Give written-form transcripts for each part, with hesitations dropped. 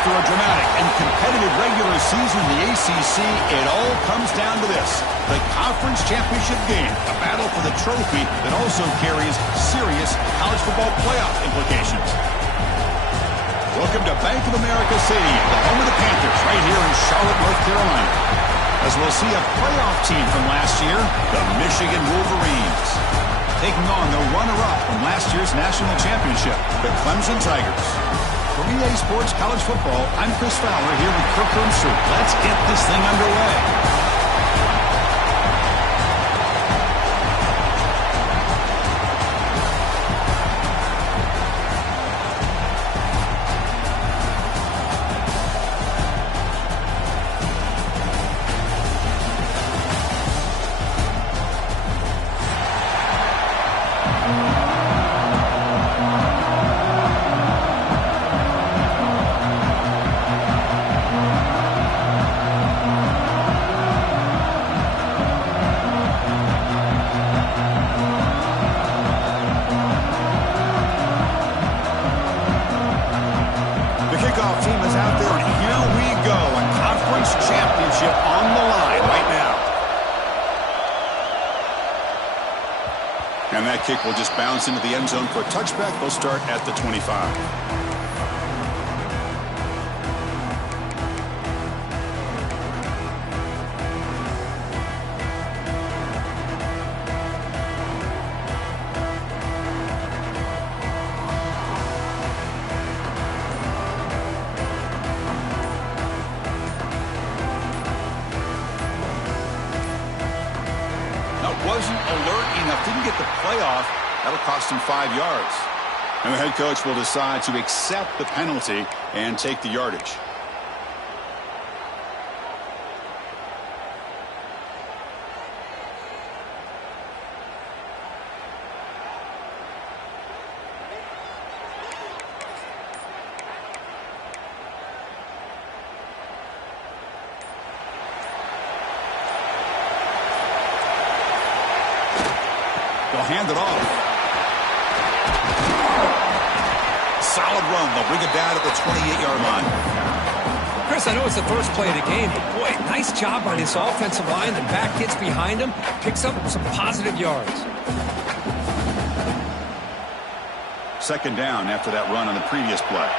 After a dramatic and competitive regular season in the ACC, it all comes down to this: the conference championship game, a battle for the trophy that also carries serious college football playoff implications. Welcome to Bank of America Stadium, the home of the Panthers, right here in Charlotte, North Carolina, as we'll see a playoff team from last year, the Michigan Wolverines, taking on the runner-up from last year's national championship, the Clemson Tigers. For EA Sports College Football, I'm Chris Fowler here with Kirk Herbstreit. Let's get this thing underway. And that kick will just bounce into the end zone for a touchback. They'll start at the 25. Wasn't alert enough, didn't get the playoff. That'll cost him 5 yards. And the head coach will decide to accept the penalty and take the yardage. They'll hand it off. Solid run. They'll bring it down at the 28-yard line. Chris, I know it's the first play of the game, but boy, nice job by this offensive line. The back gets behind him, picks up some positive yards. Second down after that run on the previous play.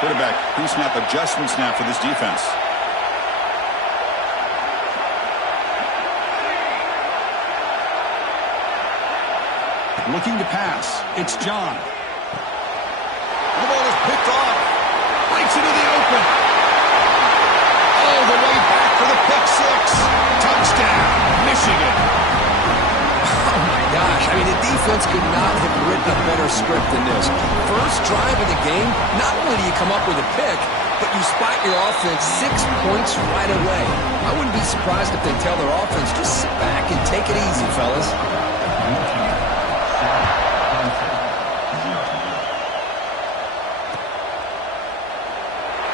Quarterback pre-snap adjustment snap for this defense. Looking to pass. It's John. The ball is picked off. Breaks into the open. All the way back for the pick six. Touchdown, Michigan. Oh, my gosh. I mean, the defense could not have written a better script than this. First drive of the game, not only do you come up with a pick, but you spot your offense 6 points right away. I wouldn't be surprised if they tell their offense, just sit back and take it easy, fellas.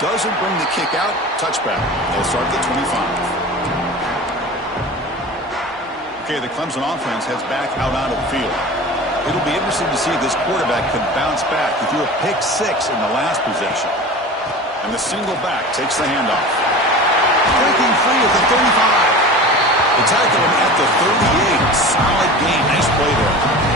Doesn't bring the kick out. Touchback. They'll start at the 25. Okay, the Clemson offense heads back out onto the field. It'll be interesting to see if this quarterback can bounce back. He threw a pick six in the last possession. And the single back takes the handoff. Breaking free at the 35. They tackle him at the 38. Solid gain. Nice play there.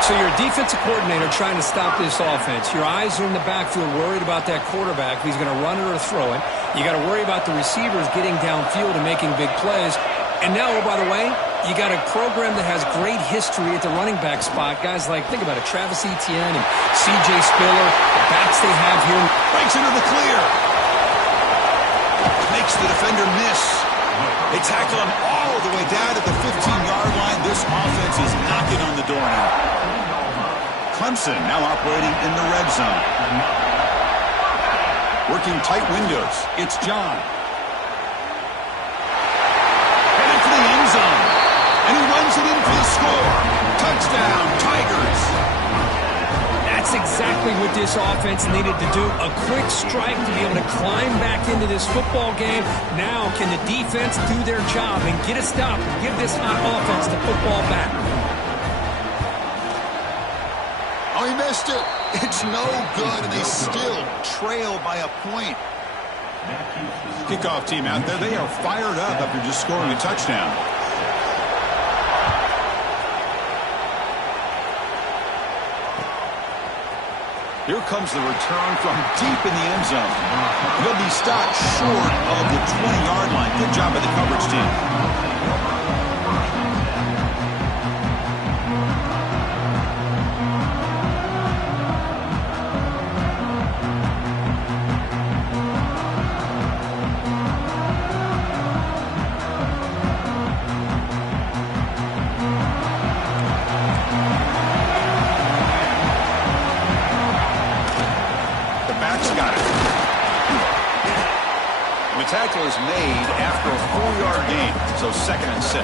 So you're a defensive coordinator trying to stop this offense. Your eyes are in the backfield worried about that quarterback, if he's going to run it or throw it. You got to worry about the receivers getting downfield and making big plays. And now, oh, by the way, you got a program that has great history at the running back spot. Guys like, think about it, Travis Etienne and C.J. Spiller, the backs they have here. Breaks into the clear. Makes the defender miss. They tackle him all the way down at the 15-yard line. This offense is knocking on the door now. Clemson now operating in the red zone. Working tight windows. It's John. Headed for the end zone. And he runs it in for the score. Touchdown, Tigers. That's exactly what this offense needed to do. A quick strike to be able to climb back into this football game. Now can the defense do their job and get a stop and give this hot offense the football back? Oh, he missed it. It's no good, and they still trail by a point. Kickoff team out there, they are fired up after just scoring a touchdown. Here comes the return from deep in the end zone. He'll be stopped short of the 20-yard line. Good job by the coverage team. Tackle is made after a 4-yard gain, so 2nd and 6.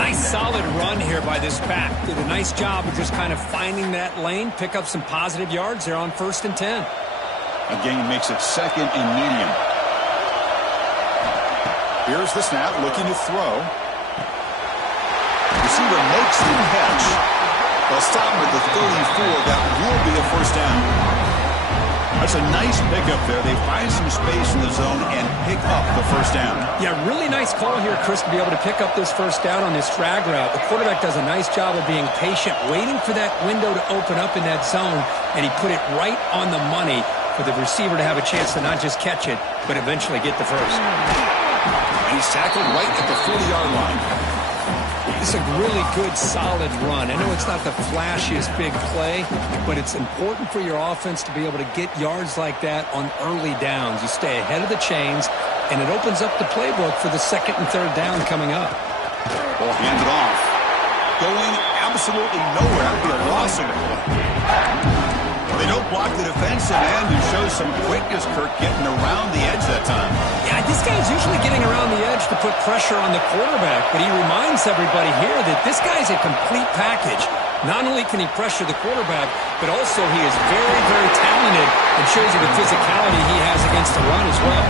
Nice solid run here by this back. Did a nice job of just kind of finding that lane, pick up some positive yards there on 1st and 10. A gain makes it 2nd and medium. Here's the snap, looking to throw. Receiver makes the catch. They'll stop him at the 34. That will be a 1st down. That's a nice pickup there. They find some space in the zone and pick up the 1st down. Yeah, really nice call here, Chris, to be able to pick up this 1st down on this drag route. The quarterback does a nice job of being patient, waiting for that window to open up in that zone, and he put it right on the money for the receiver to have a chance to not just catch it, but eventually get the 1st. And he's tackled right at the 40-yard line. It's a really good, solid run. I know it's not the flashiest big play, but it's important for your offense to be able to get yards like that on early downs. You stay ahead of the chains, and it opens up the playbook for the 2nd and 3rd down coming up. Ball handed off. Going absolutely nowhere. That would be a loss of it. They don't block the defensive end, who shows some quickness, Kirk, getting around the edge that time. Yeah, this guy's usually getting around the edge to put pressure on the quarterback, but he reminds everybody here that this guy's a complete package. Not only can he pressure the quarterback, but also he is very, very talented and shows you the physicality he has against the run as well.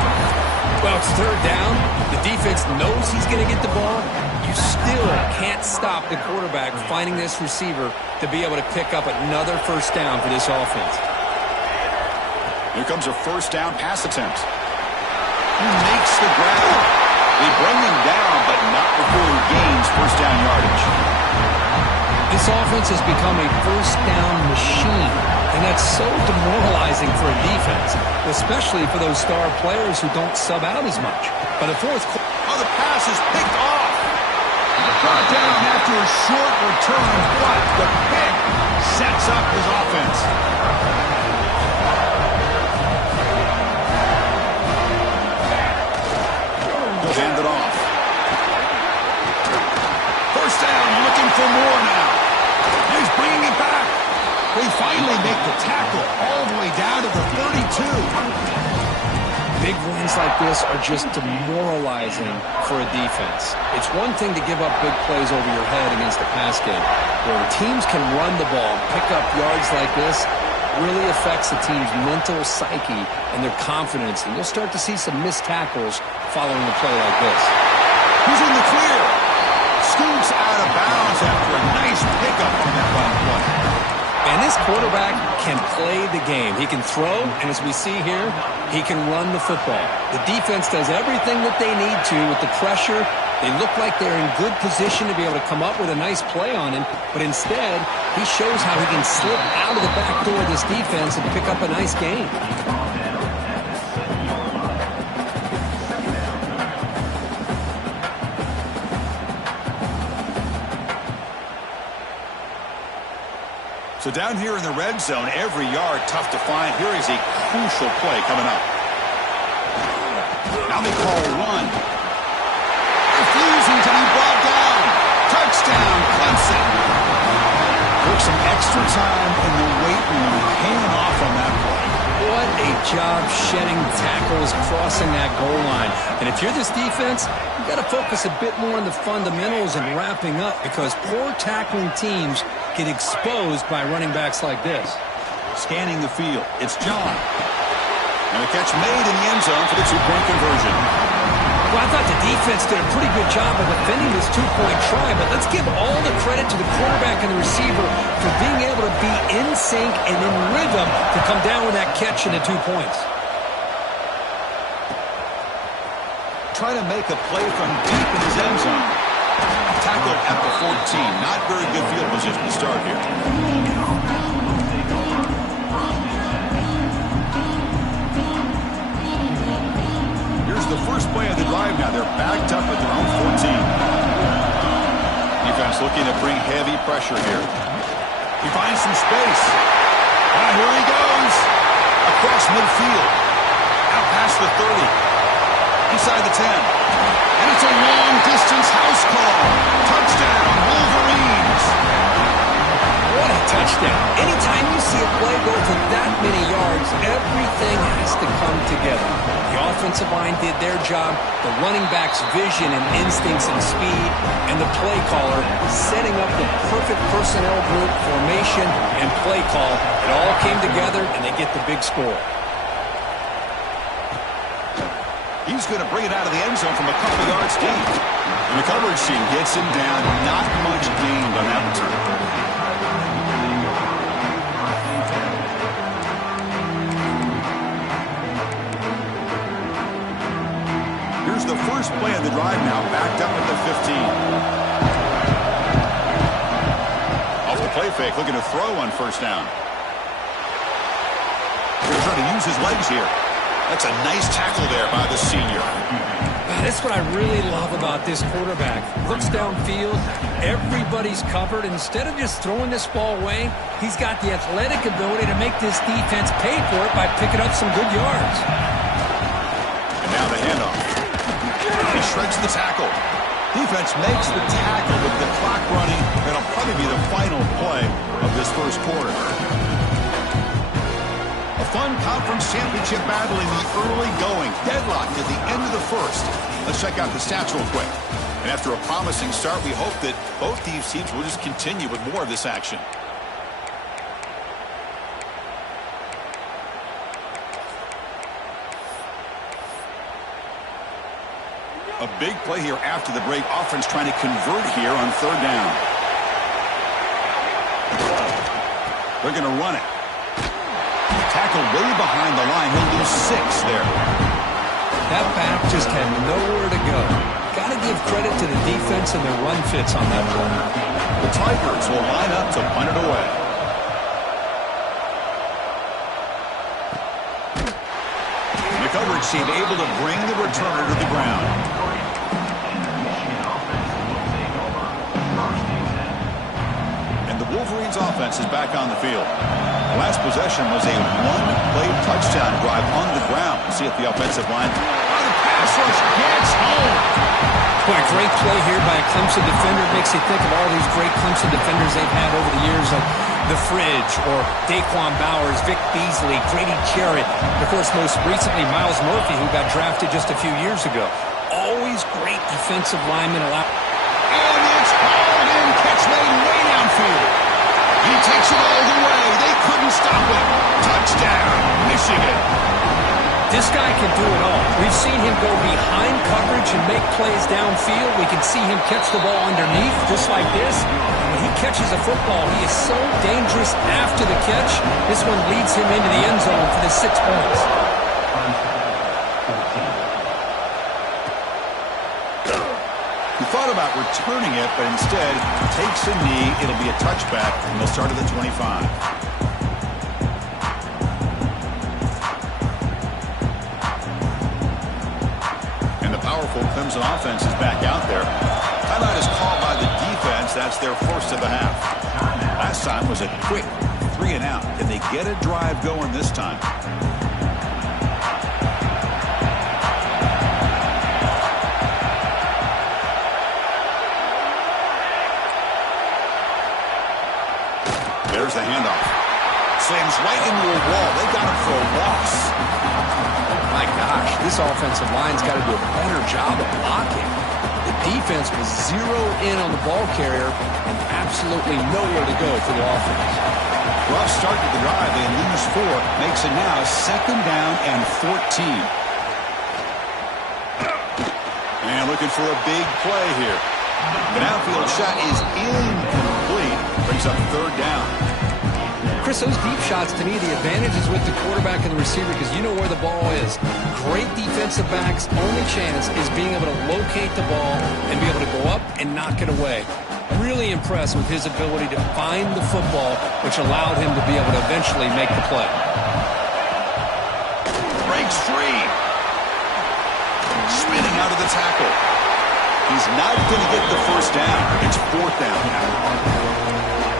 Well, it's 3rd down. The defense knows he's going to get the ball. You still can't stop the quarterback finding this receiver to be able to pick up another 1st down for this offense. Here comes a 1st down pass attempt. He makes the grab. They bring him down, but not before he gains 1st down yardage. This offense has become a 1st down machine, and that's so demoralizing for a defense, especially for those star players who don't sub out as much. By the 4th quarter, the pass is picked off. Brought down after a short return, but the pick sets up his offense. He'll hand it off. 1st down, looking for more now. He's bringing it back. They finally make the tackle all the way down to the 32. Big wins like this are just demoralizing for a defense. It's one thing to give up big plays over your head against a pass game. Where teams can run the ball, pick up yards like this, really affects the team's mental psyche and their confidence. And you'll start to see some missed tackles following a play like this. He's in the clear. Scoots out of bounds after a nice pickup on that run play. And this quarterback can play the game. He can throw, and as we see here, he can run the football. The defense does everything that they need to with the pressure. They look like they're in good position to be able to come up with a nice play on him, but instead, he shows how he can slip out of the back door of this defense and pick up a nice gain. So down here in the red zone, every yard tough to find. Here is a crucial play coming up. Now they call run. Refusing to be brought down. Touchdown, Clemson. Took some extra time in the weight room, paying off on that play. What a job shedding tackles, crossing that goal line. And if you're this defense, you've got to focus a bit more on the fundamentals and wrapping up, because poor tackling teams get exposed by running backs like this. Scanning the field, it's John. And a catch made in the end zone for the 2-point conversion. Well, I thought the defense did a pretty good job of defending this two-point try, but let's give all the credit to the quarterback and the receiver for being able to be in sync and in rhythm to come down with that catch and the 2 points. Trying to make a play from deep in his end zone. Tackled at the 14. Not very good field position to start here. Here's the first play of the drive now. They're backed up at their own 14. Defense looking to bring heavy pressure here. He finds some space. And here he goes. Across midfield. Out past the 30. Inside the 10. And it's a long-distance house call. Touchdown, Wolverines. What a touchdown. Anytime you see a play go for that many yards, everything has to come together. The offensive line did their job, the running back's vision and instincts and speed, and the play caller setting up the perfect personnel group, formation, and play call. It all came together, and they get the big score. He's going to bring it out of the end zone from a couple yards deep. And the coverage team gets him down. Not much gained on that return. Here's the first play of the drive now, backed up at the 15. Off the play fake, looking to throw on first down. They're trying to use his legs here. That's a nice tackle there by the senior. That's what I really love about this quarterback. Looks downfield, everybody's covered. Instead of just throwing this ball away, he's got the athletic ability to make this defense pay for it by picking up some good yards. And now the handoff. He shreds the tackle. Defense makes the tackle with the clock running. That'll probably be the final play of this first quarter. Fun conference championship battle in the early going. Deadlocked at the end of the first. Let's check out the stats real quick. And after a promising start, we hope that both these teams will just continue with more of this action. A big play here after the break. Offense trying to convert here on third down. They're going to run it. Tackled way behind the line. He'll lose 6 there. That back just had nowhere to go. Got to give credit to the defense and their run fits on that play. The Tigers will line up to punt it away. The coverage team able to bring the returner to the ground. And the Wolverines offense is back on the field. Last possession was a one-play touchdown drive on the ground. See if the offensive line. Oh, the pass rush gets home. Boy, a great play here by a Clemson defender. Makes you think of all these great Clemson defenders they've had over the years, like The Fridge or Daquan Bowers, Vic Beasley, Grady Jarrett. Of course, most recently, Miles Murphy, who got drafted just a few years ago. Always great defensive linemen. And it's hauled in. Catch made way downfield. He takes it all the way. They couldn't stop him. Touchdown, Michigan. This guy can do it all. We've seen him go behind coverage and make plays downfield. We can see him catch the ball underneath, just like this. And when he catches a football, he is so dangerous after the catch. This one leads him into the end zone for the 6 points. He thought about returning it, but instead takes a knee. It'll be a touchback, and they'll start at the 25. And the powerful Clemson offense is back out there. Timeout is called by the defense. That's their first of the half. Last time was a quick 3-and-out. Can they get a drive going this time? There's the handoff. Slams right into a wall. They got him for a loss. My gosh, this offensive line's got to do a better job of blocking. The defense was zeroed in on the ball carrier and absolutely nowhere to go for the offense. Rough start to the drive. They lose 4. Makes it now 2nd down and 14. And looking for a big play here. The downfield shot is incomplete. Brings up third down. Chris, those deep shots, to me, the advantage is with the quarterback and the receiver because you know where the ball is. Great defensive backs' only chance is being able to locate the ball and be able to go up and knock it away. Really impressed with his ability to find the football, which allowed him to be able to eventually make the play. Breaks free. Spinning out of the tackle. He's not going to get the first down. It's fourth down now.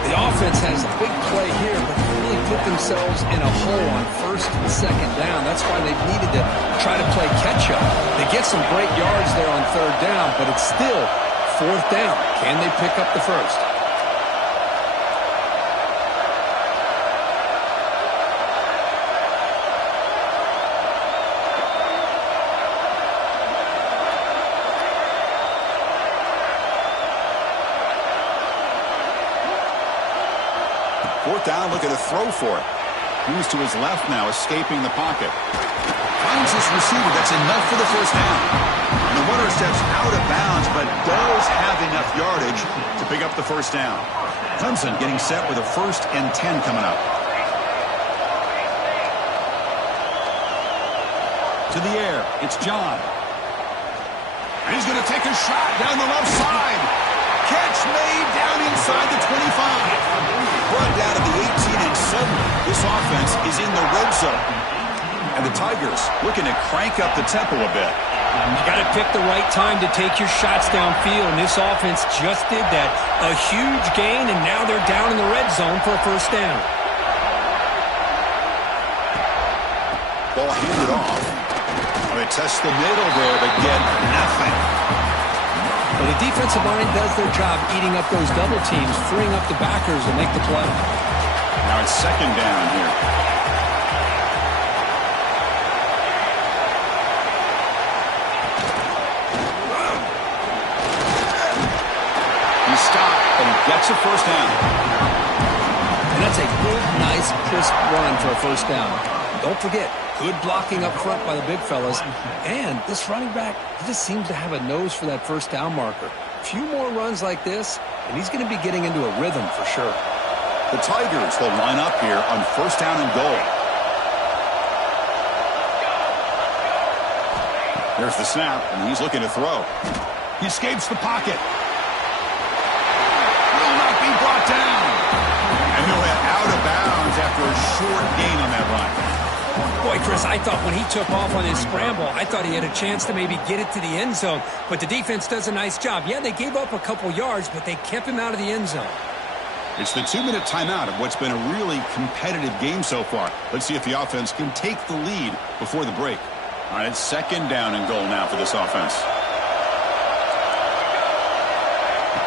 The offense has a big play here, but they really put themselves in a hole on first and second down. That's why they've needed to try to play catch-up. They get some great yards there on third down, but it's still fourth down. Can they pick up the first? Fourth down, looking to throw for it. Moves to his left now, escaping the pocket. Finds his receiver. That's enough for the first down. And the runner steps out of bounds, but does have enough yardage to pick up the first down. Clemson getting set with a 1st and 10 coming up. To the air, it's John. And he's going to take a shot down the left side. Catch made down inside the 25. Brought down to the 18, and suddenly this offense is in the red zone. And the Tigers looking to crank up the tempo a bit. You got to pick the right time to take your shots downfield, and this offense just did that. A huge gain, and now they're down in the red zone for a first down. Ball handed off. They test the middle there, but get nothing. Well, the defensive line does their job eating up those double teams, freeing up the backers to make the play. Now it's second down here. He's stopped, but he gets a first down. And that's a good, nice, crisp run for a first down. Don't forget, good blocking up front by the big fellas. And this running back, he just seems to have a nose for that first down marker. A few more runs like this, and he's going to be getting into a rhythm for sure. The Tigers will line up here on first down and goal. There's the snap, and he's looking to throw. He escapes the pocket. Will not be brought down. And he'll head out of bounds after a short gain on that run. Boy, Chris, I thought when he took off on his scramble, I thought he had a chance to maybe get it to the end zone. But the defense does a nice job. Yeah, they gave up a couple yards, but they kept him out of the end zone. It's the 2-minute timeout of what's been a really competitive game so far. Let's see if the offense can take the lead before the break. All right, it's second down and goal now for this offense.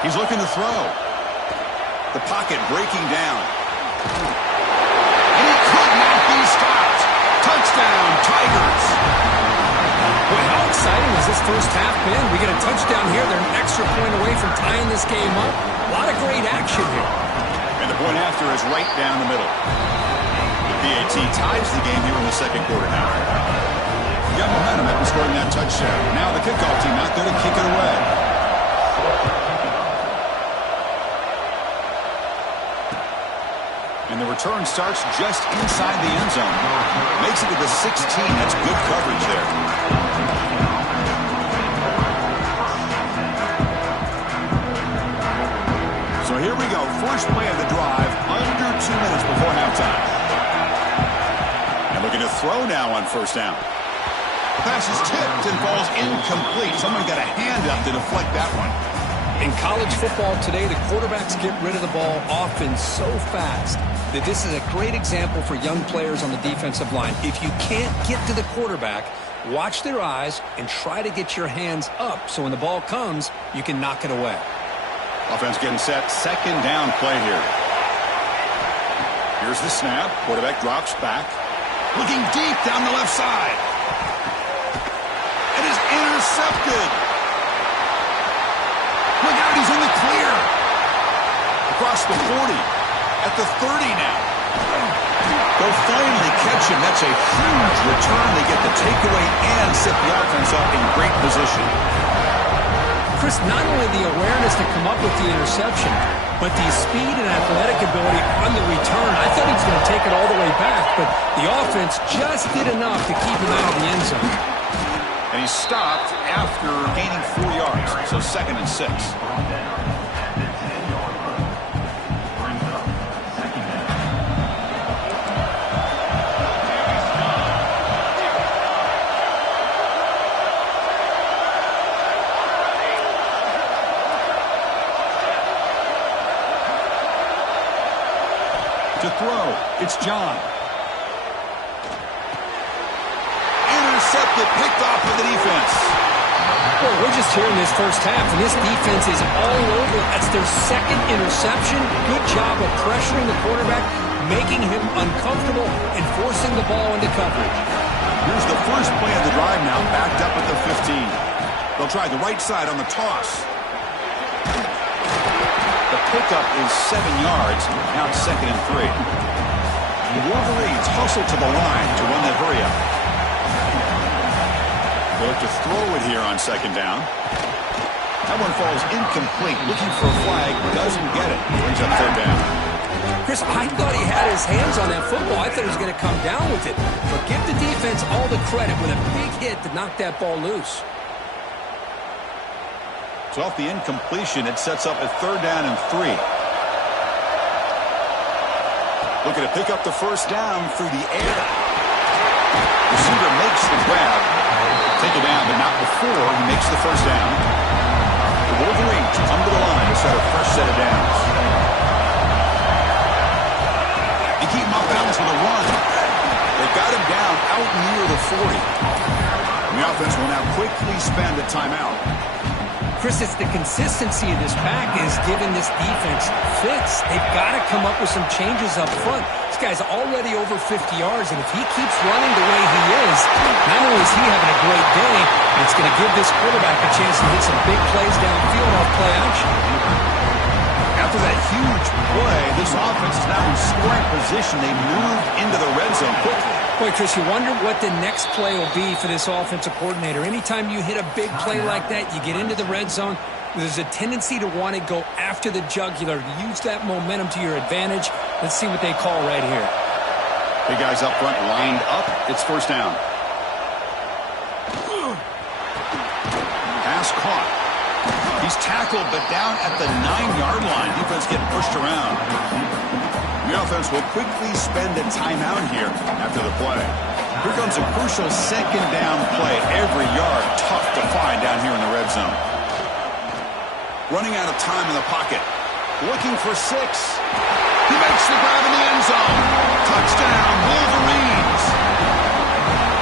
He's looking to throw. The pocket breaking down. And he could not be stopped. Touchdown, Tigers. Boy, how exciting has this first half been? We get a touchdown here. They're an extra point away from tying this game up. A lot of great action here. And the point after is right down the middle. The PAT ties the game here in the second quarter now. Got momentum after scoring that touchdown. Now the kickoff team out there to kick it away. And the return starts just inside the end zone. Makes it to the 16. That's good coverage there. So here we go. First play of the drive, under 2 minutes before halftime. And looking to throw now on first down. The pass is tipped and falls incomplete. Someone got a hand up to deflect that one. In college football today, the quarterbacks get rid of the ball often so fast that this is a great example for young players on the defensive line. If you can't get to the quarterback, watch their eyes and try to get your hands up so when the ball comes, you can knock it away. Offense getting set. Second down play here. Here's the snap. Quarterback drops back. Looking deep down the left side. It is intercepted. Look out, he's in the clear. Across the 40. At the 30 now. They'll finally catch him. That's a huge return. They get the takeaway and set the offense up in great position. Chris, not only the awareness to come up with the interception, but the speed and athletic ability on the return. I thought he was going to take it all the way back, but the offense just did enough to keep him out of the end zone. And he stopped after gaining 4 yards, so 2nd and 6. To throw, it's John. Intercepted, picked off by the defense. Well, we're just here in this first half, and this defense is all over. That's their 2nd interception. Good job of pressuring the quarterback, making him uncomfortable, and forcing the ball into coverage. Here's the first play of the drive now, backed up at the 15. They'll try the right side on the toss. The pickup is 7 yards. Now it's 2nd and 3. The Wolverines hustle to the line to run that hurry up. They'll have to throw it here on 2nd down. That one falls incomplete. Looking for a flag. Doesn't get it. Brings up 3rd down. Chris, I thought he had his hands on that football. I thought he was going to come down with it. But give the defense all the credit with a big hit to knock that ball loose. So off the incompletion, it sets up a 3rd down and 3. Looking to pick up the 1st down through the air. Receiver makes the grab. Take it down, but not before he makes the 1st down. The Wolverines come to the line to set a fresh set of downs. They keep him off balance with a run. They got him down out near the 40. The offense will now quickly spend a timeout. Chris, it's the consistency of this pack is giving this defense fits. They've got to come up with some changes up front. This guy's already over 50 yards, and if he keeps running the way he is, not only is he having a great day, it's going to give this quarterback a chance to hit some big plays downfield off play action. After that huge play, this offense is now in scoring position. They moved into the red zone quickly. Boy, Chris, you wonder what the next play will be for this offensive coordinator. Anytime you hit a big play like that, you get into the red zone, there's a tendency to want to go after the jugular, use that momentum to your advantage. Let's see what they call right here. Big guys up front lined up. It's 1st down. Pass caught. He's tackled, but down at the 9-yard line. Defense getting pushed around. The offense will quickly spend a timeout here after the play. Here comes a crucial 2nd down play. Every yard tough to find down here in the red zone. Running out of time in the pocket. Looking for 6. He makes the grab in the end zone. Touchdown, Wolverines.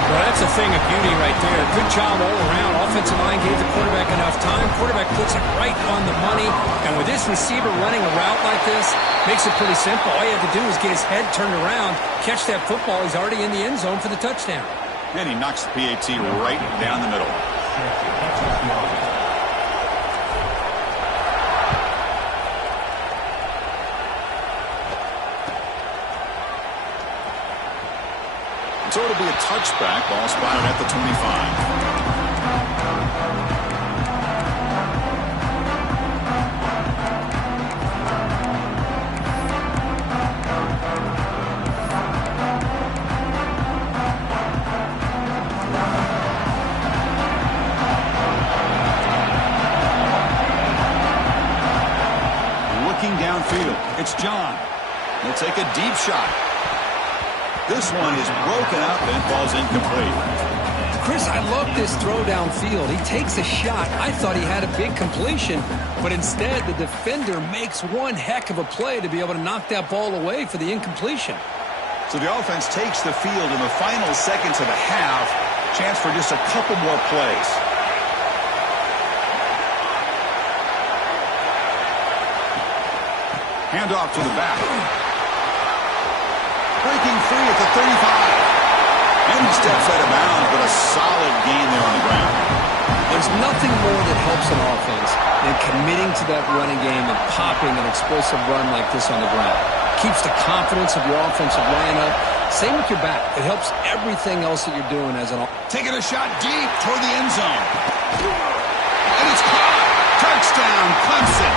Well, that's a thing of beauty right there. Good job all around. Offensive line gave the quarterback enough time. Quarterback puts it right on the money. And with this receiver running a route like this, makes it pretty simple. All you have to do is get his head turned around, catch that football. He's already in the end zone for the touchdown. And he knocks the PAT right down the middle. So it'll be a touchback. Ball spotted at the 25. Looking downfield, it's John. He'll take a deep shot. This one is broken up and falls incomplete. Chris, I love this throw downfield. He takes a shot. I thought he had a big completion, but instead the defender makes one heck of a play to be able to knock that ball away for the incompletion. So the offense takes the field in the final seconds of the half. Chance for just a couple more plays. Handoff to the back. Breaking free at the 35. And he steps out of bounds, but a solid gain there on the ground. There's nothing more that helps an offense than committing to that running game and popping an explosive run like this on the ground. Keeps the confidence of your offensive line up. Same with your back. It helps everything else that you're doing as an offense. Taking a shot deep toward the end zone. And it's caught. Touchdown, Clemson.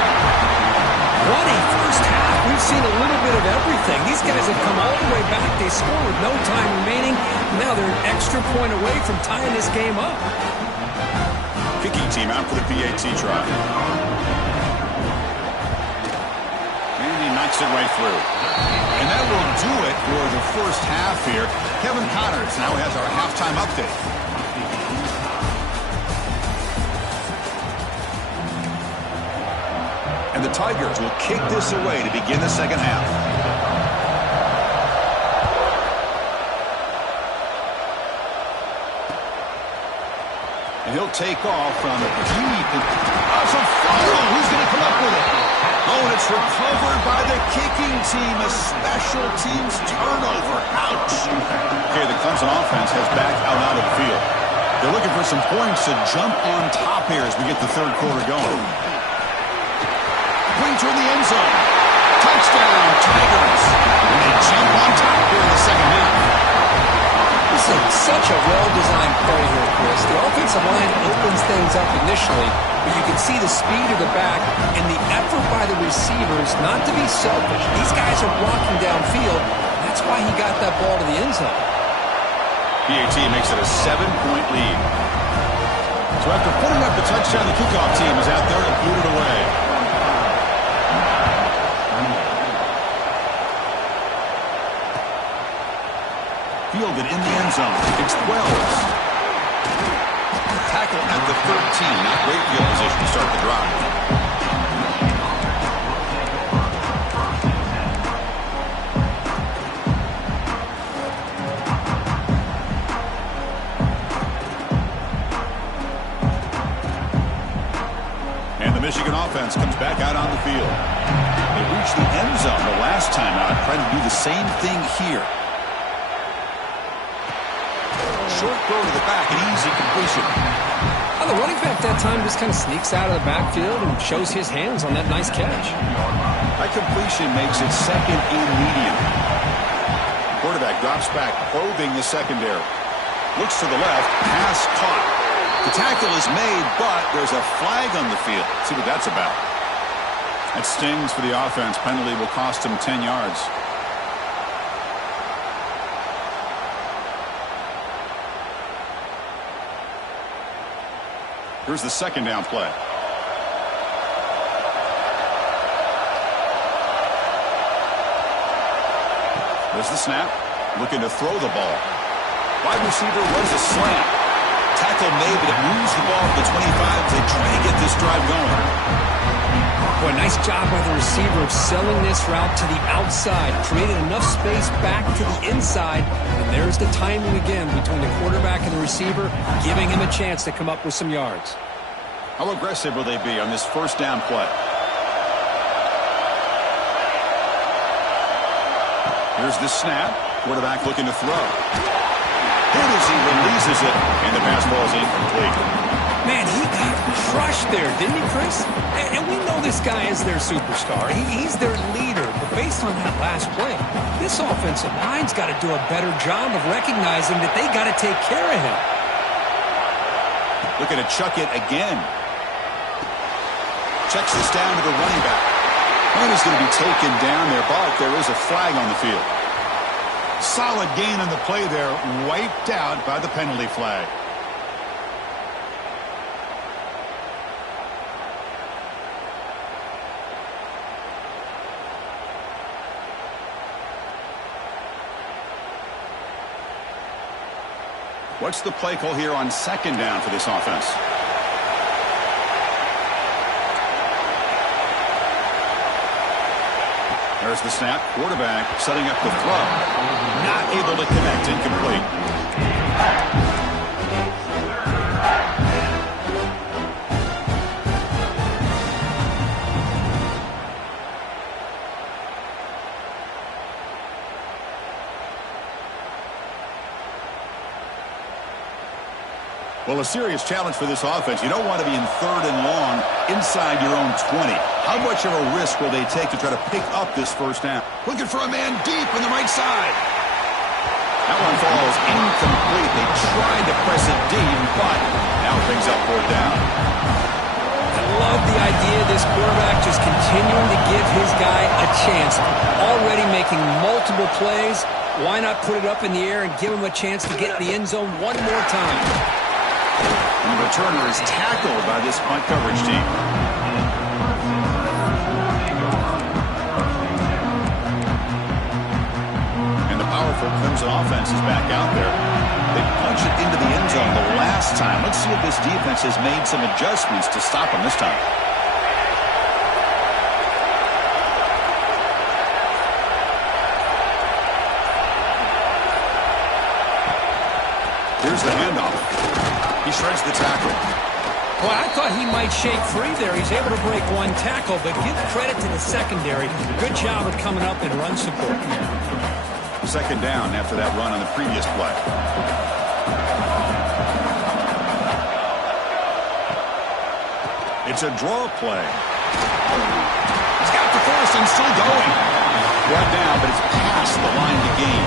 What a first half. We've seen a little bit of everything. These guys have come all the way back. They score with no time remaining. Now they're an extra point away from tying this game up. Kicking team out for the PAT try. And he knocks it right through. And that will do it for the first half here. Kevin Connors now has our halftime update. And the Tigers will kick this away to begin the second half. And he'll take off from deep. Awesome follow. Who's going to come up with it? Oh, and it's recovered by the kicking team. A special teams turnover. Ouch. Okay, the Clemson offense has backed out of the field. They're looking for some points to jump on top here as we get the third quarter going. Pointer in the end zone. Touchdown, Tigers. And they jump on top here in the second half. This is such a well-designed play here, Chris. The offensive line opens things up initially, but you can see the speed of the back and the effort by the receivers not to be selfish. These guys are blocking downfield. That's why he got that ball to the end zone. PAT makes it a 7-point lead. So after putting up the touchdown, the kickoff team is out there to boot it away. Fielded in the end zone. It's Wells. Tackle at the 13. Not great field position to start the drive. And the Michigan offense comes back out on the field. They reached the end zone the last time out. Trying to do the same thing here. Short throw to the back, an easy completion. Well, the running back that time just kind of sneaks out of the backfield and shows his hands on that nice catch. That completion makes it second and medium. Quarterback drops back, probing the secondary. Looks to the left, pass caught. The tackle is made, but there's a flag on the field. Let's see what that's about. That stings for the offense. Penalty will cost him 10 yards. Here's the second down play. There's the snap. Looking to throw the ball. Wide receiver runs a slant. Tackle made, but it moves the ball to the 25 as they try to get this drive going. Boy, nice job by the receiver of selling this route to the outside. Created enough space back to the inside. And there's the timing again between the quarterback and the receiver, giving him a chance to come up with some yards. How aggressive will they be on this first down play? Here's the snap. Quarterback looking to throw. Hit as he releases it, and the pass ball is incomplete. Man, he got crushed there, didn't he, Chris? And we know this guy is their superstar. He's their leader. But based on that last play, this offensive line's got to do a better job of recognizing that they got to take care of him. Looking to chuck it again. Checks this down to the running back. And he's going to be taken down there, but there is a flag on the field. Solid gain on the play there, wiped out by the penalty flag. What's the play call here on second down for this offense? There's the snap. Quarterback setting up the throw. Not able to connect. Incomplete. Well, a serious challenge for this offense. You don't want to be in third and long inside your own 20. How much of a risk will they take to try to pick up this first down? Looking for a man deep on the right side. That one falls incomplete. They tried to press it deep, but now brings up fourth down. I love the idea of this quarterback just continuing to give his guy a chance. Already making multiple plays. Why not put it up in the air and give him a chance to get in the end zone one more time? And the returner is tackled by this punt coverage team. And the powerful Clemson offense is back out there. They punched it into the end zone the last time. Let's see if this defense has made some adjustments to stop them this time. Here's the handoff. He shreds the tackle. Well, I thought he might shake free there. He's able to break one tackle, but give credit to the secondary. Good job of coming up in run support. Second down after that run on the previous play. It's a draw play. He's got the first and still going. Brought down, but it's past the line to gain.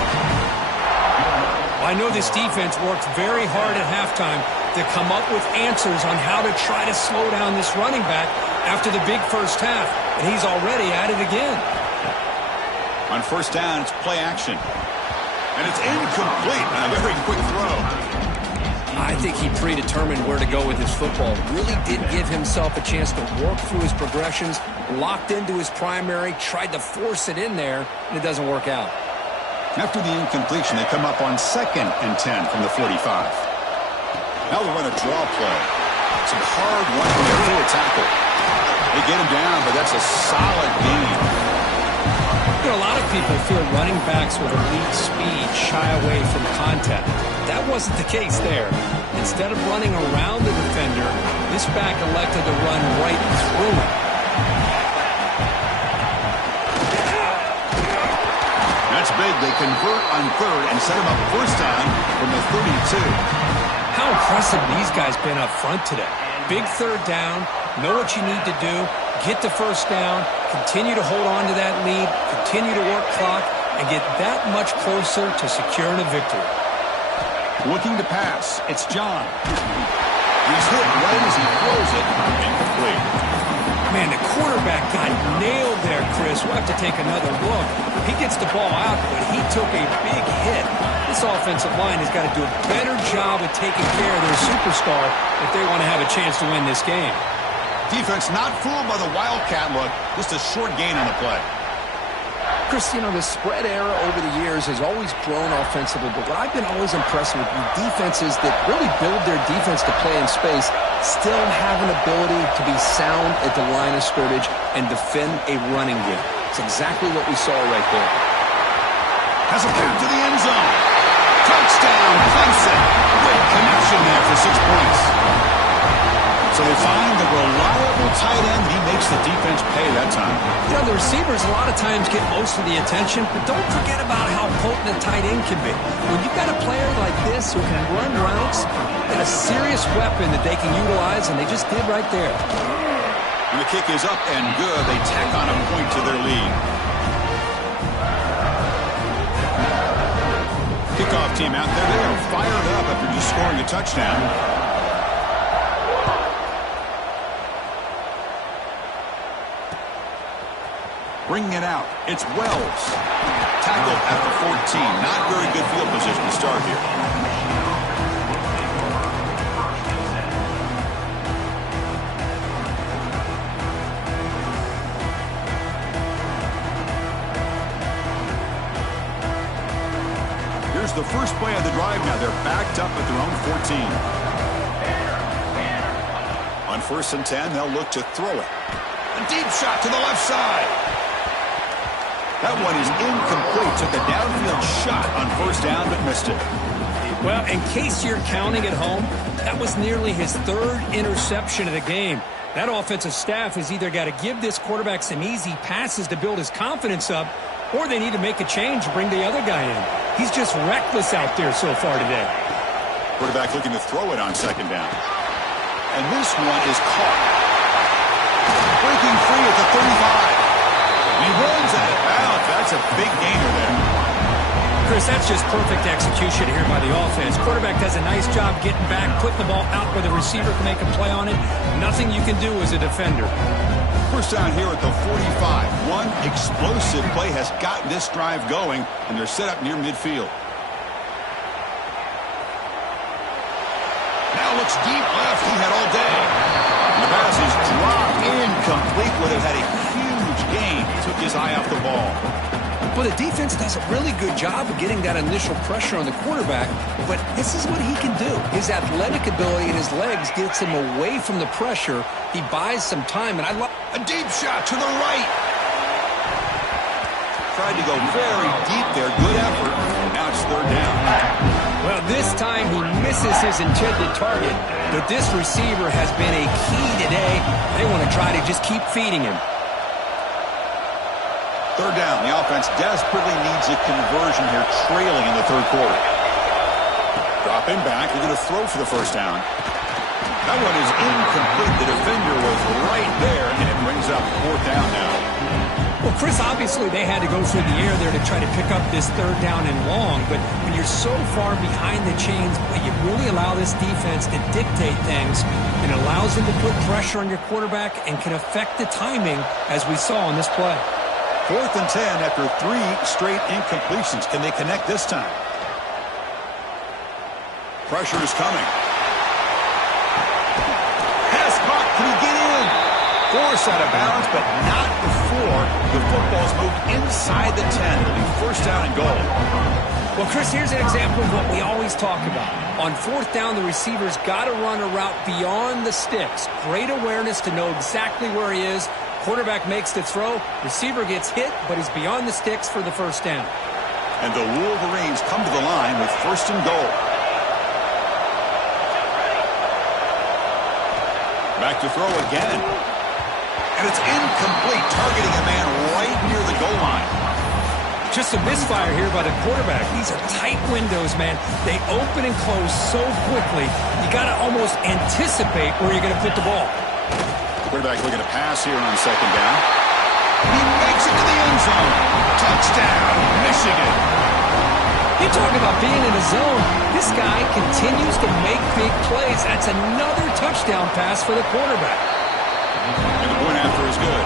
I know this defense worked very hard at halftime to come up with answers on how to try to slow down this running back after the big first half, and he's already at it again. On first down, it's play action. And it's incomplete. A very quick throw. I think he predetermined where to go with his football. Really did give himself a chance to work through his progressions, locked into his primary, tried to force it in there, and it doesn't work out. After the incompletion, they come up on 2nd and 10 from the 45. Now they run a draw play. Some hard running there through a tackle. They get him down, but that's a solid gain. You know, a lot of people feel running backs with elite speed shy away from contact. That wasn't the case there. Instead of running around the defender, this back elected to run right through him. That's big. They convert on 3rd and set him up first down from the 32. How impressive these guys been up front today. Big 3rd down, know what you need to do, get the first down, continue to hold on to that lead, continue to work clock, and get that much closer to securing a victory. Looking to pass. It's John. He's hit right as he throws it. Incomplete. Man, the quarterback got nailed there, Chris. We'll have to take another look. He gets the ball out, but he took a big hit. This offensive line has got to do a better job of taking care of their superstar if they want to have a chance to win this game. Defense not fooled by the Wildcat look. Just a short gain on the play. Chris, you know, the spread era over the years has always grown offensively, but what I've been always impressed with defenses that really build their defense to play in space still have an ability to be sound at the line of scrimmage and defend a running game. It's exactly what we saw right there. Has a pass to the end zone. Touchdown, Clemson. Great connection there for 6 points. So they find the reliable tight end. He makes the defense pay that time. You know, the receivers a lot of times get most of the attention, but don't forget about how potent a tight end can be. When you've got a player like this who can run routes, and a serious weapon that they can utilize, and they just did right there. And the kick is up and good. They tack on a point to their lead. Kickoff team out there. They are fired up after just scoring a touchdown. Bringing it out. It's Wells. Tackled at the 14. Not very good field position to start here. Here's the first play of the drive now. They're backed up at their own 14. On 1st and 10, they'll look to throw it. A deep shot to the left side. That one is incomplete. Took a downfield shot on 1st down, but missed it. Well, in case you're counting at home, that was nearly his 3rd interception of the game. That offensive staff has either got to give this quarterback some easy passes to build his confidence up, or they need to make a change and bring the other guy in. He's just reckless out there so far today. Quarterback looking to throw it on 2nd down. And this one is caught. Breaking free at the 35. He runs at it. Wow, that's a big gainer there. Chris, that's just perfect execution here by the offense. Quarterback does a nice job getting back, putting the ball out where the receiver can make a play on it. Nothing you can do as a defender. First down here at the 45. One explosive play has gotten this drive going, and they're set up near midfield. Now looks deep left. He had all day. The pass is dropped incomplete. Would have had a huge gain. Took his eye off the ball. Well, the defense does a really good job of getting that initial pressure on the quarterback, but this is what he can do. His athletic ability and his legs gets him away from the pressure. He buys some time, and I love a deep shot to the right. Tried to go very deep there. Good effort. Now it's third down. Well, this time he misses his intended target, but this receiver has been a key today. They want to try to just keep feeding him. Third down. The offense desperately needs a conversion here, trailing in the third quarter. Dropping back. They're going to throw for the first down. That one is incomplete. The defender was right there, and it brings up fourth down now. Well, Chris, obviously they had to go through the air there to try to pick up this third down and long, but when you're so far behind the chains, you really allow this defense to dictate things. It allows them to put pressure on your quarterback and can affect the timing, as we saw on this play. 4th and 10 after 3 straight incompletions. Can they connect this time? Pressure is coming. Pass caught. Can he get in? Forced out of bounds, but not before the football's moved inside the 10. It'll be first down and goal. Well, Chris, here's an example of what we always talk about. On fourth down, the receiver's got to run a route beyond the sticks. Great awareness to know exactly where he is. Quarterback makes the throw. Receiver gets hit, but he's beyond the sticks for the first down. And the Wolverines come to the line with first and goal. Back to throw again. And it's incomplete, targeting a man right near the goal line. Just a misfire here by the quarterback. These are tight windows, man. They open and close so quickly, you got to almost anticipate where you're going to put the ball. Quarterback looking to pass here on second down. He makes it to the end zone. Touchdown, Michigan. You talk about being in the zone. This guy continues to make big plays. That's another touchdown pass for the quarterback. And the point after is good.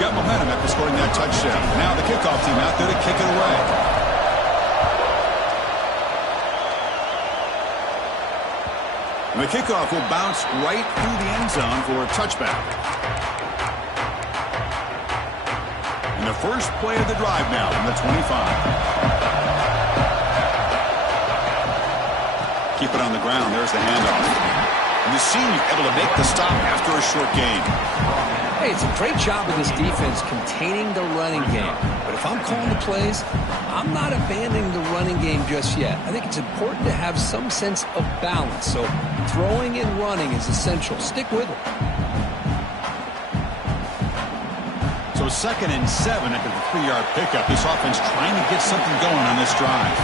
Got momentum after scoring that touchdown. Now the kickoff team out there to kick it away. And the kickoff will bounce right through the end zone for a touchback. And the first play of the drive now from the 25. Keep it on the ground. There's the handoff. And the senior able to make the stop after a short gain. Hey, it's a great job of this defense containing the running game. But if I'm calling the plays, I'm not abandoning the running game just yet. I think it's important to have some sense of balance. So throwing and running is essential. Stick with it. So 2nd and 7 after the 3-yard pickup. This offense trying to get something going on this drive.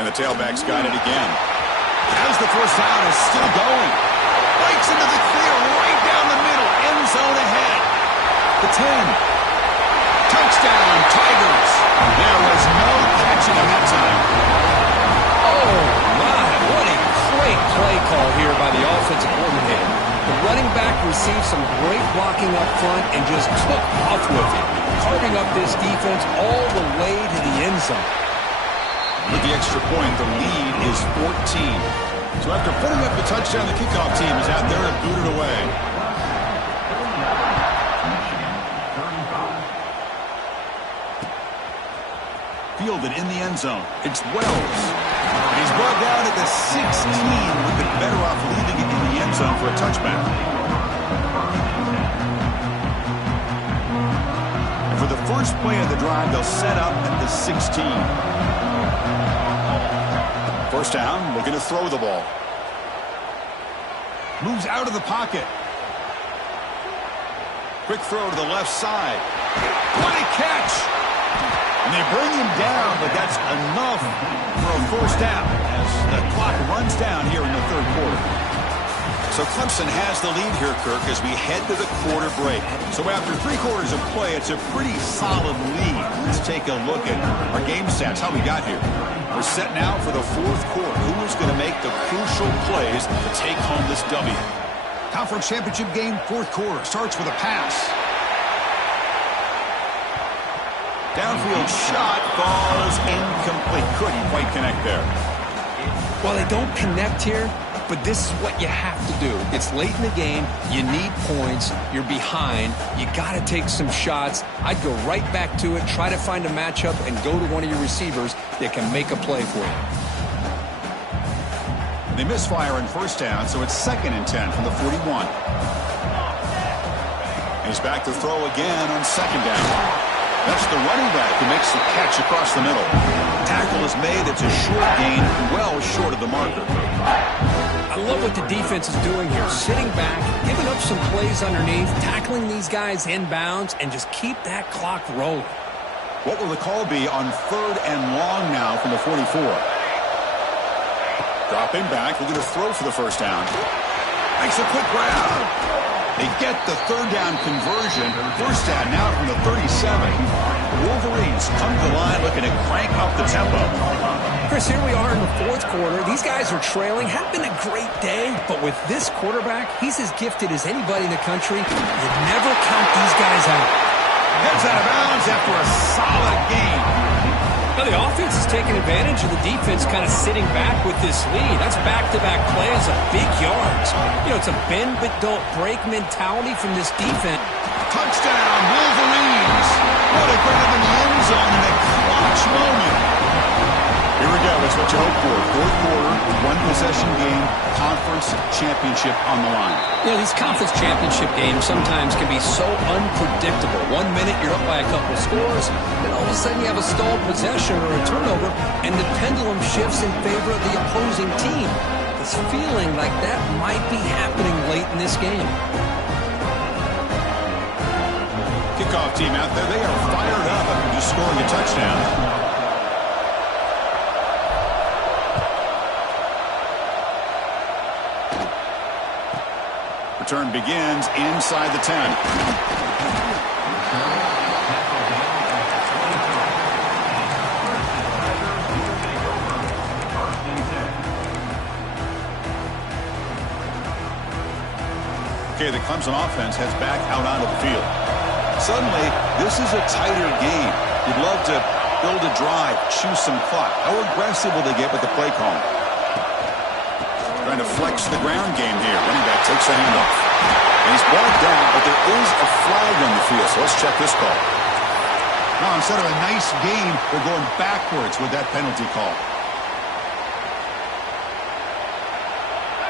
And the tailback's got it again. As the first down is still going. Breaks into the clear right down the middle. End zone ahead. The 10. Touchdown, Tigers. There was no catching him that time. Oh, my. What a great play call here by the offensive coordinator. The running back received some great blocking up front and just took off with it, carving up this defense all the way to the end zone. With the extra point, the lead is 14. So after putting up the touchdown, the kickoff team is out there to boot it away. Fielded in the end zone. It's Wells. He's brought down at the 16. Would have been better off leaving it in the end zone for a touchback. And for the first play of the drive, they'll set up at the 16. First down, looking to throw the ball. Moves out of the pocket. Quick throw to the left side. What a catch! And they bring him down, but that's enough for a first down as the clock runs down here in the third quarter. So Clemson has the lead here, Kirk, as we head to the quarter break. So after 3 quarters of play, it's a pretty solid lead. Let's take a look at our game stats, how we got here. We're set now for the fourth quarter. Who is going to make the crucial plays to take home this W? Conference championship game, fourth quarter. Starts with a pass. Downfield shot falls incomplete. Couldn't quite connect there. Well, they don't connect here, but this is what you have to do. It's late in the game. You need points. You're behind. You got to take some shots. I'd go right back to it, try to find a matchup, and go to one of your receivers that can make a play for you. They misfire in first down, so it's 2nd and 10 from the 41. He's back to throw again on 2nd down. That's the running back who makes the catch across the middle. Tackle is made. It's a short gain, well short of the marker. I love what the defense is doing here. Sitting back, giving up some plays underneath, tackling these guys inbounds, and just keep that clock rolling. What will the call be on 3rd and long now from the 44? Dropping back, looking to throw for the first down. Makes a quick grab. They get the 3rd down conversion. First down now from the 37. Wolverines come to the line looking to crank up the tempo. Chris, here we are in the fourth quarter. These guys are trailing. Had been a great day, but with this quarterback, he's as gifted as anybody in the country. You never count these guys out. Heads out of bounds after a solid game. Now the offense is taking advantage of the defense kind of sitting back with this lead. That's back-to-back plays of big yards. You know, it's a bend but don't break mentality from this defense. Touchdown, Wolverines. What a grab in the end zone in a clutch moment. Here we go. It's what you hope for. Fourth quarter, 1-possession game, conference championship on the line. You know, these conference championship games sometimes can be so unpredictable. 1 minute you're up by a couple scores, then all of a sudden you have a stalled possession or a turnover, and the pendulum shifts in favor of the opposing team. It's feeling like that might be happening late in this game. Kickoff team out there, they are fired up after just scoring a touchdown. Return begins inside the 10. Okay, the Clemson offense heads back out onto the field. Suddenly, this is a tighter game. You'd love to build a drive, choose some clock. How aggressive will they get with the play call? Trying to flex the ground game here. Running back takes the handoff. And he's brought down, but there is a flag on the field, so let's check this call. Now, instead of a nice game, they're going backwards with that penalty call.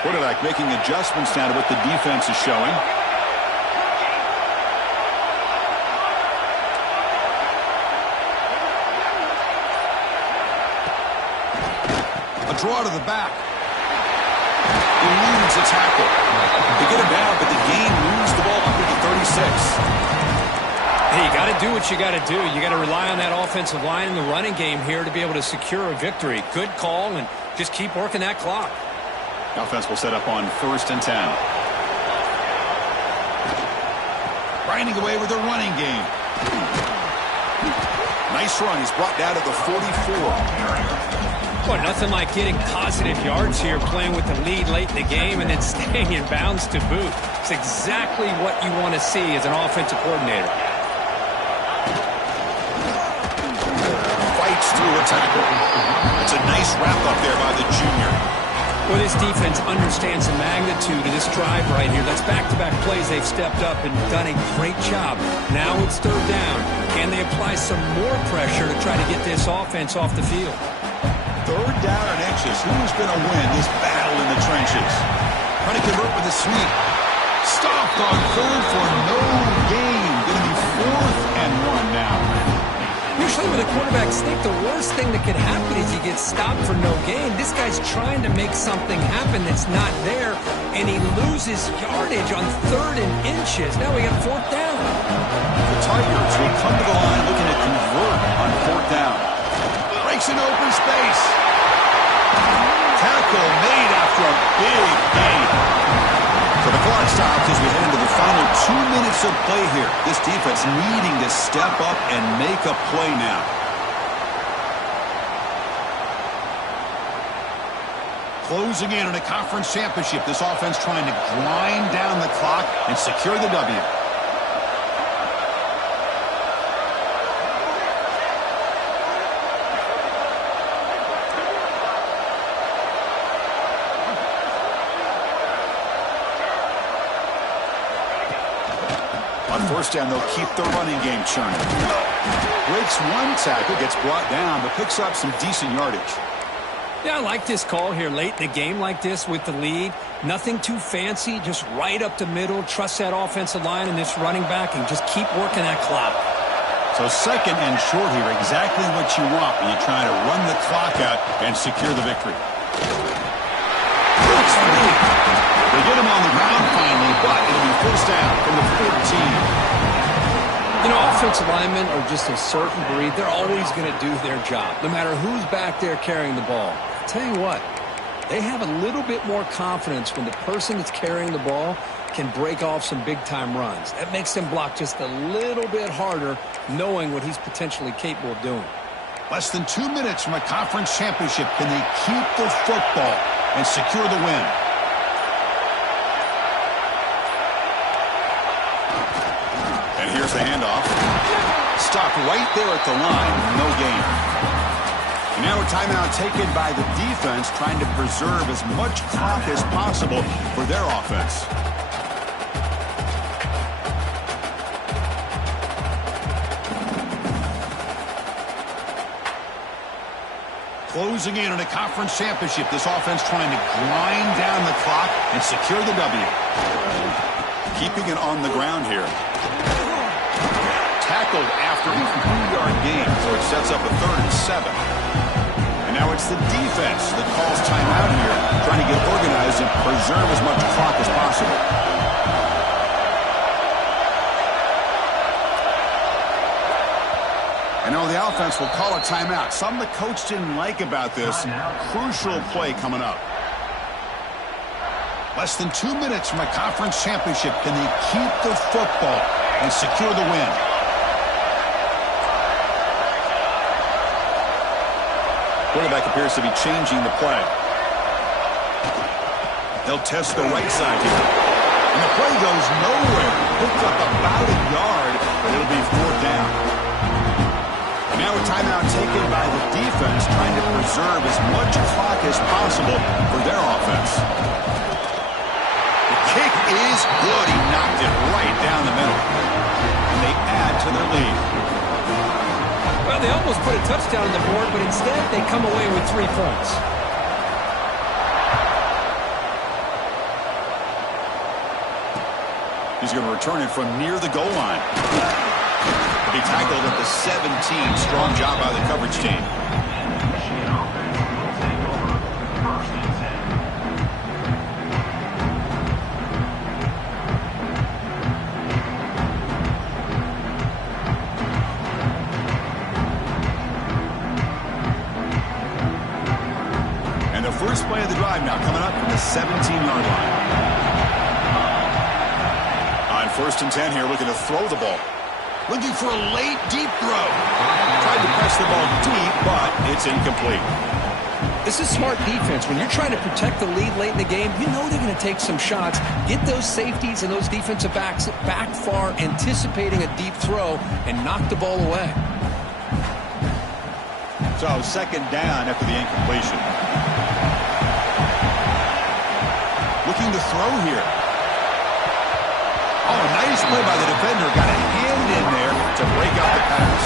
Quarterback making adjustments now to what the defense is showing. A draw to the back. Eludes a tackle. They get him down, but the game moves the ball up to the 36. Hey, you got to do what you got to do. You got to rely on that offensive line in the running game here to be able to secure a victory. Good call, and just keep working that clock. The offense will set up on 1st and 10. Grinding away with the running game. Nice run. He's brought down to the 44. Boy, nothing like getting positive yards here, playing with the lead late in the game and then staying in bounds to boot. It's exactly what you want to see as an offensive coordinator. Fights through a tackle. It's a nice wrap-up there by the junior. Well, this defense understands the magnitude of this drive right here. That's back-to-back plays. They've stepped up and done a great job. Now it's 3rd down. Can they apply some more pressure to try to get this offense off the field? 3rd down and inches. Who's going to win this battle in the trenches? Trying to convert with a sweep. Stopped on 3rd for no gain. Going to be 4th and 1 now. You're Usually with a quarterback sneak, the worst thing that could happen is you get stopped for no gain. This guy's trying to make something happen that's not there, and he loses yardage on 3rd and inches. Now we got 4th down. The Tigers will come to the line looking to convert on 4th down. Breaks an open space. Tackle made after a big gain. So the clock stops as we head into the final 2 minutes of play here. This defense needing to step up and make a play now. Closing in on a conference championship. This offense trying to grind down the clock and secure the W. On 1st down, they'll keep the running game churning. Breaks one tackle, gets brought down, but picks up some decent yardage. Yeah, I like this call here late in the game like this with the lead. Nothing too fancy, just right up the middle. Trust that offensive line and this running back and just keep working that clock. So 2nd and short here, exactly what you want when you're trying to run the clock out and secure the victory. Breaks free. They get him on the ground finally, but it'll be 1st down from the 14. You know, offensive linemen are just a certain breed. They're always going to do their job, no matter who's back there carrying the ball. I'll tell you what, they have a little bit more confidence when the person that's carrying the ball can break off some big-time runs. That makes them block just a little bit harder, knowing what he's potentially capable of doing. Less than 2 minutes from a conference championship. Can they keep the football and secure the win? And here's the handoff. Stopped right there at the line. No gain. And now a timeout taken by the defense, trying to preserve as much clock as possible for their offense. Closing in on a conference championship. This offense trying to grind down the clock and secure the W. Keeping it on the ground here. Tackled after a 2-yard gain, so it sets up a 3rd and 7. And now it's the defense that calls timeout here, trying to get organized and preserve as much clock as possible. And now the offense will call a timeout. Something the coach didn't like about this. Crucial play coming up. Less than 2 minutes from a conference championship. Can they keep the football and secure the win? Quarterback appears to be changing the play. They'll test the right side here. And the play goes nowhere. Picked up about a yard, but it'll be 4th down. And now a timeout taken by the defense, trying to preserve as much clock as possible for their offense. The kick is good. He knocked it right down the middle. And they add to their lead. Well, they almost put a touchdown on the board, but instead they come away with 3 points. He's going to return it from near the goal line. He'll be tackled at the 17. Strong job by the coverage team. First play of the drive now coming up from the 17-yard line. On 1st and 10 here, looking to throw the ball. Looking for a late, deep throw. Tried to press the ball deep, but it's incomplete. This is smart defense. When you're trying to protect the lead late in the game, you know they're going to take some shots. Get those safeties and those defensive backs back far, anticipating a deep throw, and knock the ball away. So 2nd down after the incompletion. Looking to throw here. Oh, nice play by the defender. Got a hand in there to break out the pass.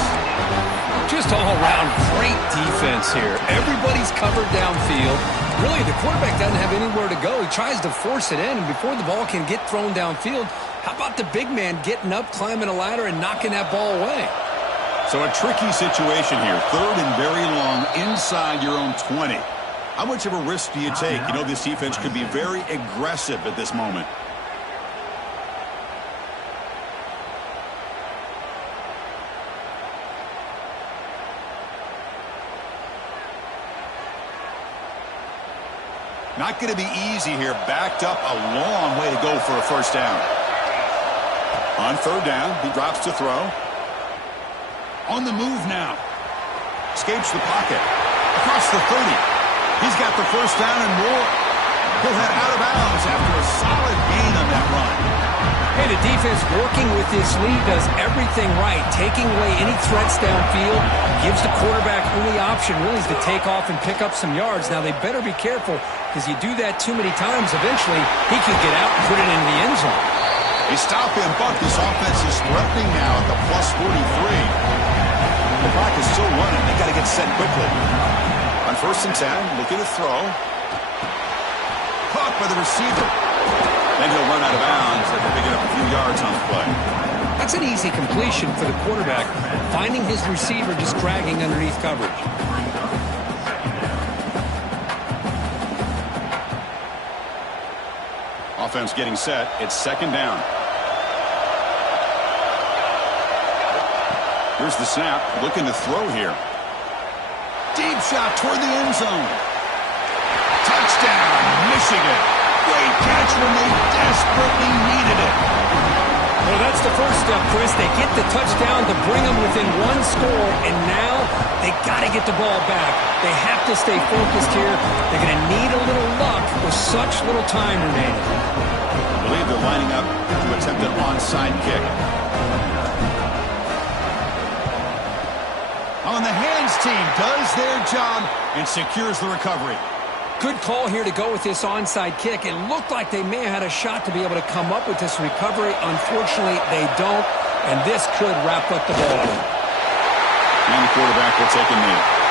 Just all around great defense here. Everybody's covered downfield. Really, the quarterback doesn't have anywhere to go. He tries to force it in, and before the ball can get thrown downfield, how about the big man getting up, climbing a ladder, and knocking that ball away? So a tricky situation here. Third and very long inside your own 20. How much of a risk do you take? You know, this defense could be very aggressive at this moment. Not going to be easy here. Backed up a long way to go for a first down. On third down, he drops to throw. On the move now. Escapes the pocket. Across the 30. He's got the first down and more. He'll head out of bounds after a solid gain on that run. Hey, the defense working with this lead does everything right. Taking away any threats downfield gives the quarterback only option really is to take off and pick up some yards. Now, they better be careful because you do that too many times, eventually he could get out and put it in the end zone. They stop him, but this offense is threatening now at the plus 43. The clock is still running. They got to get set quickly. On first and 10, looking to throw. Caught by the receiver. Then he'll run out of bounds after picking up a few yards on the play. That's an easy completion for the quarterback, finding his receiver just dragging underneath coverage. Offense getting set. It's second down. Here's the snap. Looking to throw here. Deep shot toward the end zone. Touchdown, Michigan. Great catch when they desperately needed it. Well, that's the first step, Chris. They get the touchdown to bring them within one score, and now they got to get the ball back. They have to stay focused here. They're going to need a little luck with such little time remaining. I believe they're lining up to attempt an onside kick. On the hands team does their job and secures the recovery. Good call here to go with this onside kick. It looked like they may have had a shot to be able to come up with this recovery. Unfortunately, they don't, and this could wrap up the ball game. And the quarterback will take a knee.